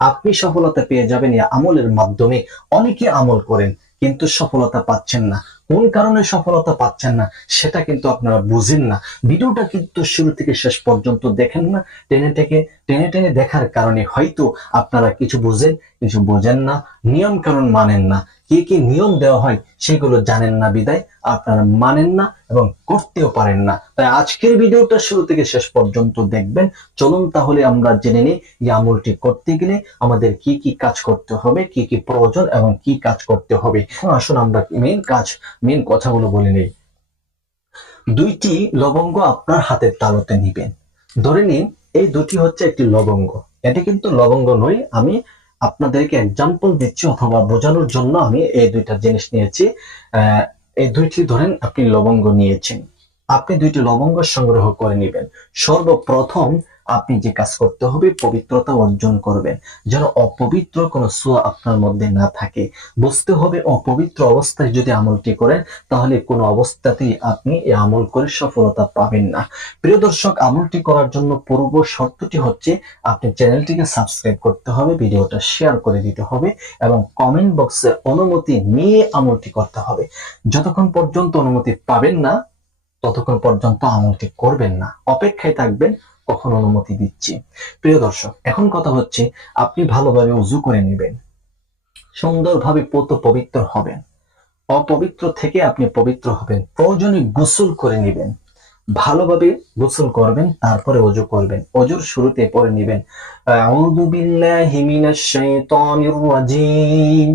আপনি সফলতা পেয়ে যাবেন এই আমলের মাধ্যমে। অনেকে আমল করেন কিন্তু সফলতা পাচ্ছেন না। কোন কারণে সফলতা পাচ্ছেন না সেটা কিন্তু আপনারা বুঝেন না। ভিডিওটা কিন্তু শুরু থেকে শেষ পর্যন্ত দেখেন না। টেনে টেনে দেখার কারণে হয়তো আপনারা কিছু বুঝেন, কিছু বোঝেন না, নিয়ম কানুন মানেন না। কি কি নিয়ম দেওয়া হয় সেগুলো জানেন না বিদায় আপনারা মানেন না এবং করতেও পারেন না। তাই আজকের ভিডিওটা শুরু থেকে শেষ পর্যন্ত দেখবেন। চলুন তাহলে আমরা জেনে নিই এই আমলটি করতে গেলে আমাদের কি কি কাজ করতে হবে, কি কি প্রয়োজন এবং কি কাজ করতে হবে। এখন আসুন আমরা মেন কথাগুলো বলে নিই। দুইটি লবঙ্গ আপনার হাতের তালুতে নিবেন। ধরে নিন এই দুটি হচ্ছে একটি লবঙ্গ। এটি কিন্তু লবঙ্গ নয়, আমি আপনাদেরকে এক্সাম্পল দিচ্ছি অথবা বোঝানোর জন্য আমি এই দুইটা জিনিস নিয়েছি। এই দুইটি ধরেন আপনি লবঙ্গ নিয়েছেন, আপনি দুইটি লবঙ্গ সংগ্রহ করে নেবেন। সর্বপ্রথম আপনি যে কাজ করতে হবে, পবিত্রতা অর্জন করবেন, যেন অপবিত্র কোনো ছোঁয়া আপনার মধ্যে না থাকে। বুঝতে হবে অপবিত্র অবস্থায় যদি আমলটি করেন তাহলে কোনো অবস্থাতেই আপনি এই আমল করে সফলতা পাবেন না। প্রিয় দর্শক, আমলটি করার জন্য পূর্ব শর্তটি হচ্ছে আপনি চ্যানেলটিকে সাবস্ক্রাইব করতে হবে, ভিডিওটা শেয়ার করে দিতে হবে এবং কমেন্ট বক্সে অনুমতি নিয়ে আমলটি করতে হবে। যতক্ষণ পর্যন্ত অনুমতি পাবেন না ততক্ষণ পর্যন্ত আমলটি করবেন না, অপেক্ষায় থাকবেন কখন অনুমতি দিচ্ছি। প্রিয় দর্শক, এখন কথা হচ্ছে আপনি ভালোভাবে উজু করে নেবেন, সুন্দরভাবে পবিত্র হবেন। অপবিত্র থেকে আপনি পবিত্র হবেন, প্রয়োজনে গোসল করে নেবেন, ভালোভাবে গোসল করবেন, তারপরে ওযু করবেন। ওযুর শুরুতে পড়ে নেবেন আউযু বিল্লাহি মিনাশ শাইতানির রাজীম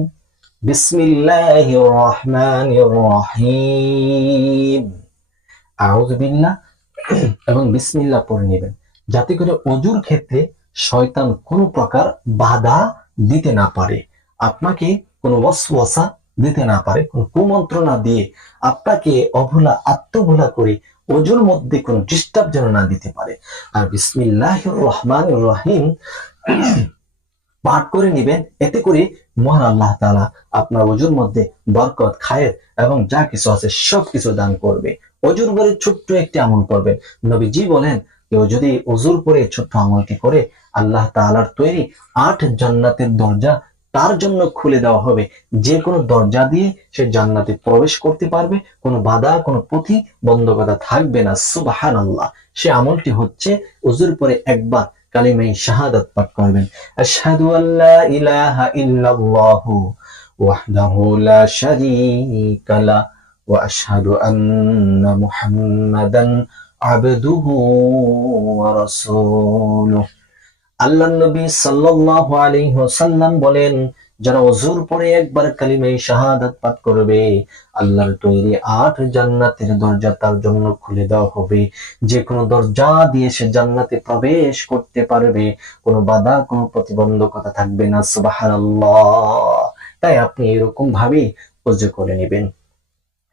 বিসমিল্লাহির রহমানির রহিম। আউযু বিল্লাহ এবং বিসমিল্লাহ পড়ে নেবেন, যাতে করে ওযুর ক্ষেত্রে শয়তান কোনো প্রকার বাধা দিতে না পারে, আপনাকে কোনো ওয়াসওয়াসা দিতে না পারে, কোনো কুমন্ত্রণা দিয়ে আপনাকে অভোলা আত্মভোলা করে ওযুর মধ্যে কোনো ডিস্টার্ব যেন না দিতে পারে। আর বিসমিল্লাহির রহমানির রহিম পাঠ করে নেবেন। এতে করে মহান আল্লাহ তাআলা আপনার ওযুর মধ্যে বরকত, খায়ের এবং যা কিছু আছে সবকিছু দান করবে। ওযুর পরে ছোট্ট একটি আমল করবেন। নবীজি বলেন কেউ যদি ওযুর পরে ছোট্ট আমলটি করে আল্লাহ তাআলার তৈরি 8 জান্নাতের দরজা তার জন্য খুলে দেওয়া হবে। যে কোনো দরজা দিয়ে সে জান্নাতে প্রবেশ করতে পারবে, কোনো বাধা, কোনো প্রতিবন্ধকতা থাকবে না। সুবহানাল্লাহ। সে আমলটি হচ্ছে ওযুর পরে একবার কালিমায়ে শাহাদাত পাঠ করবেন। আশহাদু আল্লা ইলাহা ইল্লাল্লাহু ওয়াহদাহু লা শারীকা লা ওয়া আশহাদু আন্না মুহাম্মাদান আবদুহু ওয়া রাসূলুহু। আল্লাহর নবী সাল্লাল্লাহু আলাইহি ওয়াসাল্লাম বলেন, যারা ওযুর পরে একবার কালিমায়ে শাহাদাত পাঠ করবে আল্লাহর তৈরি 8 জান্নাতের দরজা তার জন্য খুলে দেওয়া হবে। যে কোনো দরজা দিয়ে সে জান্নাতে প্রবেশ করতে পারবে, কোনো বাধা, কোনো প্রতিবন্ধকতা থাকবে না। সুবহানাল্লাহ। তাই আপনি এরকম ভাবে ওযু করে নেবেন।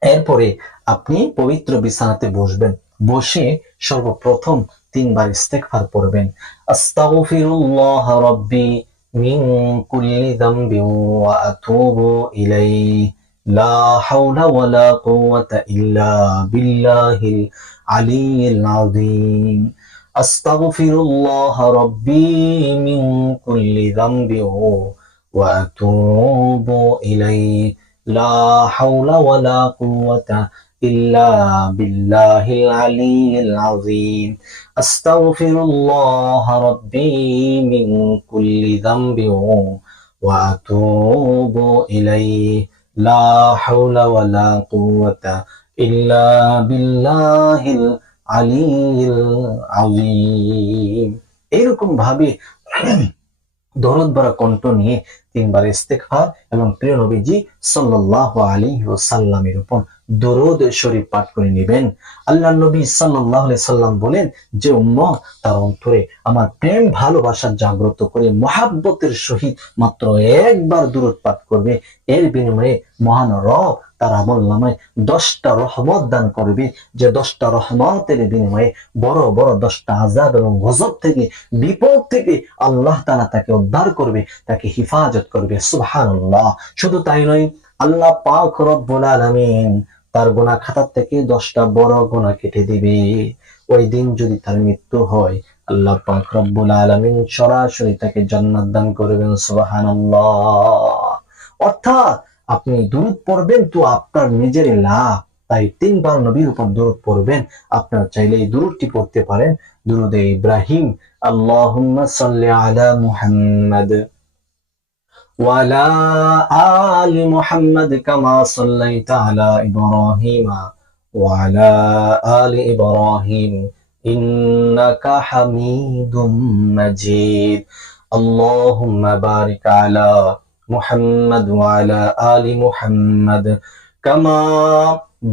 এরপরে আপনি পবিত্র বিছানাতে বসবেন। বসে সর্বপ্রথম 3 বার ইস্তেগফার পড়বেন। আস্তাগফিরুল্লাহ রাব্বি মিন কুল্লি যামবিন ওয়া আতুবু ইলাইহি লা হাওলা ওয়ালা কুওয়াতা ইল্লা বিল্লাহিল আলিয়্যিল আযীম। আস্তাগফিরুল্লাহ রাব্বি মিন কুল্লি যামবিন ওয়া আতুবু ইলাইহি লা হাওলা ওয়ালা কুওয়াতা ইল্লা বিল্লাহিল আলিয়্যিল আযীম। আস্তাগফিরুল্লাহ রাব্বি মিন কুল্লি যামবিন ওয়া আতুবু ইলাইহি লা হাওলা ওয়ালা কুওয়াতা ইল্লা বিল্লাহিল আলিয়্যিল আযীম। এরকম ভাবে দরদ ভরা কণ্ঠ নিয়ে 3 বার ইস্তেগফার এবং প্রিয় নবীজি সাল্লাল্লাহু আলাইহি ওয়াসাল্লামের উপর দরুদ শরীফ পাঠ করে নেবেন। আল্লাহর নবী সাল্লাল্লাহু আলাইহি সাল্লাম বলেন, যে উম্মত তার অন্তরে আমার প্রেম ভালোবাসা জাগ্রত করে মহাব্বতের সহিত মাত্র একবার দরুদ পাঠ করবে, এর বিনিময়ে মহান রব তার আমলনামায় 10টা রহমত দান করবে। যে 10টা রহমতের বিনিময়ে বড় বড় 10টা আযাব এবং গজব থেকে, বিপদ থেকে আল্লাহ তাআলা তাকে উদ্ধার করবে, তাকে হিফাজত করবে। সুবহানাল্লাহ। শুধু তাই নয়, আল্লাহ পাক রব্বুল আলামিন তার গুনাহ খাতা থেকে 10টা বড় গুনাহ কেটে দিবে। ওই দিন যদি তার মৃত্যু হয় আল্লাহ পাক রব্বুল আলামিন সরাসরি তাকে জান্নাত দান করবেন। সুবহানাল্লাহ। অর্থাৎ আপনি দুরূদ পড়বেন তো আপনার নিজেরই লাভ। তাই 3 বার নবীর উপর দুরূদ পড়বেন। আপনারা চাইলে এই দুরূদটি পড়তে পারেন, দুরূদে ইব্রাহিম। আল্লাহুম্মা সাল্লি আলা মুহাম্মাদ ওয়া আলা আলি মুহাম্মাদ কামা সাল্লাইতা আলা ইব্রাহিম ওয়া আলা আলি ইব্রাহিম ইন্নাকা হামিদুম মাজিদ। আল্লাহুম্মা বারিক আলা মুহাম্মাদ ওয়া আলা আলি মুহাম্মাদ কামা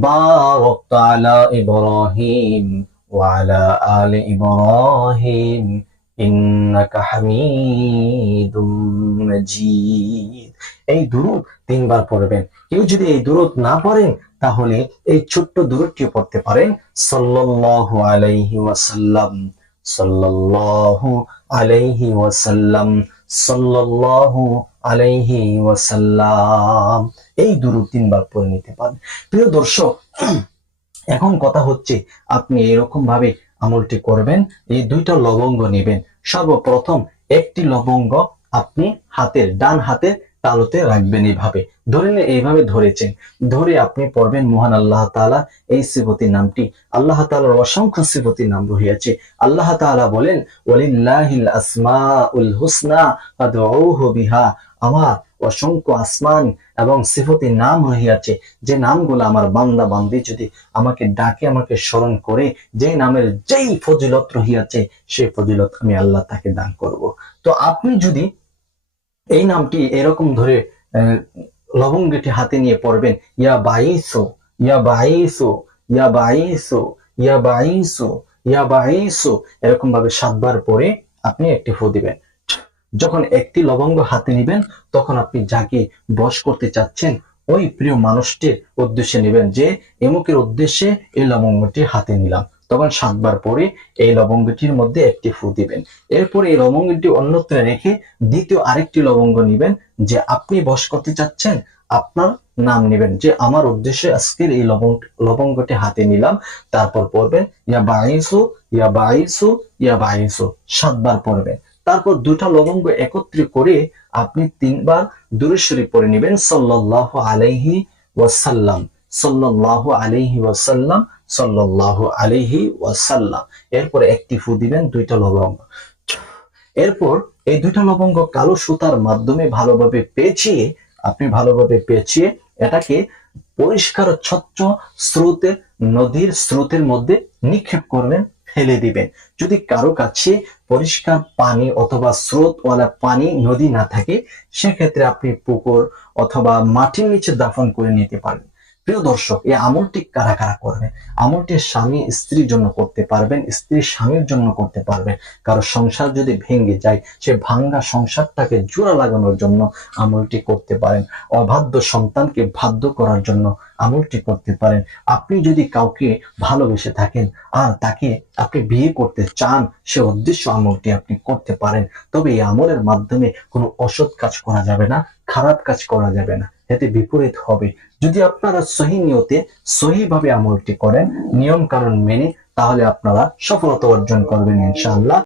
বারাকতা আলা ইব্রাহিম ওয়া আলা আলি ইব্রাহিম ইন্নাকা হামিদুম মাজিদ। এই দুরূদ 3 বার পড়বেন। কেউ যদি এই দুরূদ না পড়েন তাহলে এই ছোট্ট দুরূদটি পড়তে পারেন, সাল্লাল্লাহু আলাইহি ওয়াসাল্লাম, সাল্লাল্লাহু আলাইহি ওয়াসাল্লাম, সাল্লাল্লাহু আলাইহি ওয়াসাল্লাম। এই দুরূদ 3 বার পড়ে নিতে পারেন। প্রিয় দর্শক, এখন কথা হচ্ছে আপনি এরকম ভাবে আমলটি করবেন। এই 2টা লবঙ্গ নেবেন। সর্বপ্রথম একটি লবঙ্গ আপনি ডান হাতের তালুতে রাখবেন। এইভাবে ধরেছেন, ধরে আপনি পড়বেন মহান আল্লাহ তাআলা এই সিফাতি নামটি। আল্লাহ তাআলার অসংখ্য সিফাতি নাম রয়েছে। আল্লাহ তাআলা বলেন, ওয়ালিল্লাহিল আসমাউল হুসনা ফাদউহু বিহা। আমার অসংখ্য আসমান এবং সিফাতি নাম রহিয়াছে, যে নামগুলো আমার বান্দা বান্দি যদি আমাকে ডাকে, আমাকে স্মরণ করে, যে নামের যেই ফজিলত রহিয়াছে সেই ফজিলত আমি আল্লাহ তাকে দান করব। তো আপনি যদি এই নামটি এরকম ধরে লবঙ্গটি হাতে নিয়ে পড়বেন, ইয়া বাইসু, ইয়া বাইসু, ইয়া বাইসু, ইয়া বাইসু, ইয়া বাইসু, এরকম ভাবে 7 বার পরে আপনি একটি ফু দিবেন। যখন একটি লবঙ্গ হাতে নিবেন তখন আপনি যাকে বশ করতে চাচ্ছেন ওই প্রিয় মানুষটির উদ্দেশ্যে নেবেন, যে এমুকের উদ্দেশ্যে এই লবঙ্গটি হাতে নিলাম। তখন 7 বার পরে এই লবঙ্গটির মধ্যে একটি ফু দিবেন। এরপর এই লবঙ্গটি অন্যত্র রেখে দ্বিতীয় আরেকটি লবঙ্গ নিবেন, যে আপনি বশ করতে চাচ্ছেন আপনার নাম নেবেন, যে আমার উদ্দেশ্যে আজকের এই লবঙ্গটি হাতে নিলাম। তারপর পড়বেন ইয়া বাইসু, ইয়া বাইসু, ইয়া বাইসু, 7 বার পড়বেন। তারপর 2টা লবঙ্গ একত্রে করে আপনি 3 বার দুরূদ শরীফ পড়ে নেবেন, সাল্লাল্লাহু আলাইহি ওয়াসাল্লাম, সাল্লাল্লাহু আলাইহি ওয়াসাল্লাম, সাল্লাল্লাহু আলাইহি ওয়াসাল্লাম। এরপর একটি ফু দিবেন 2টা লবঙ্গ। এরপর এই 2টা লবঙ্গ কালো সুতার মাধ্যমে ভালোভাবে পেঁচিয়ে এটাকে পরিষ্কার স্বচ্ছ স্রোতে, নদীর স্রোতের মধ্যে নিক্ষেপ করবেন, ফেলে দিবেন। যদি কারো কাছে পরিষ্কার পানি অথবা স্রোতওয়ালা পানি নদী না থাকে, সেক্ষেত্রে আপনি পুকুর অথবা মাটির নিচে দাফন করে নিতে পারেন। প্রিয় দর্শক, এই আমলটি কারা কারা করবেন? আমলটি স্বামী স্ত্রীর জন্য করতে পারবেন, স্ত্রী স্বামীর জন্য করতে পারবেন। কারো সংসার যদি ভেঙে যায়, সে ভাঙ্গা সংসারটাকে জোড়া লাগানোর জন্য আমলটি করতে পারেন। অবাধ্য সন্তানকে বাধ্য করার জন্য আমলটি করতে পারেন। আপনি যদি কাউকে ভালোবেসে থাকেন আর তাকে আপনি বিয়ে করতে চান, সে উদ্দেশ্য আমলটি আপনি করতে পারেন। তবে এই আমলের মাধ্যমে কোনো অসৎ কাজ করা যাবে না, খারাপ কাজ করা যাবে না, এতে বিপরীত হবে। যদি আপনারা সহি নিয়তে সহিভাবে আমলটি করেন, নিয়ম কানুন মেনে, তাহলে আপনারা সফলতা অর্জন করবেন ইনশাআল্লাহ।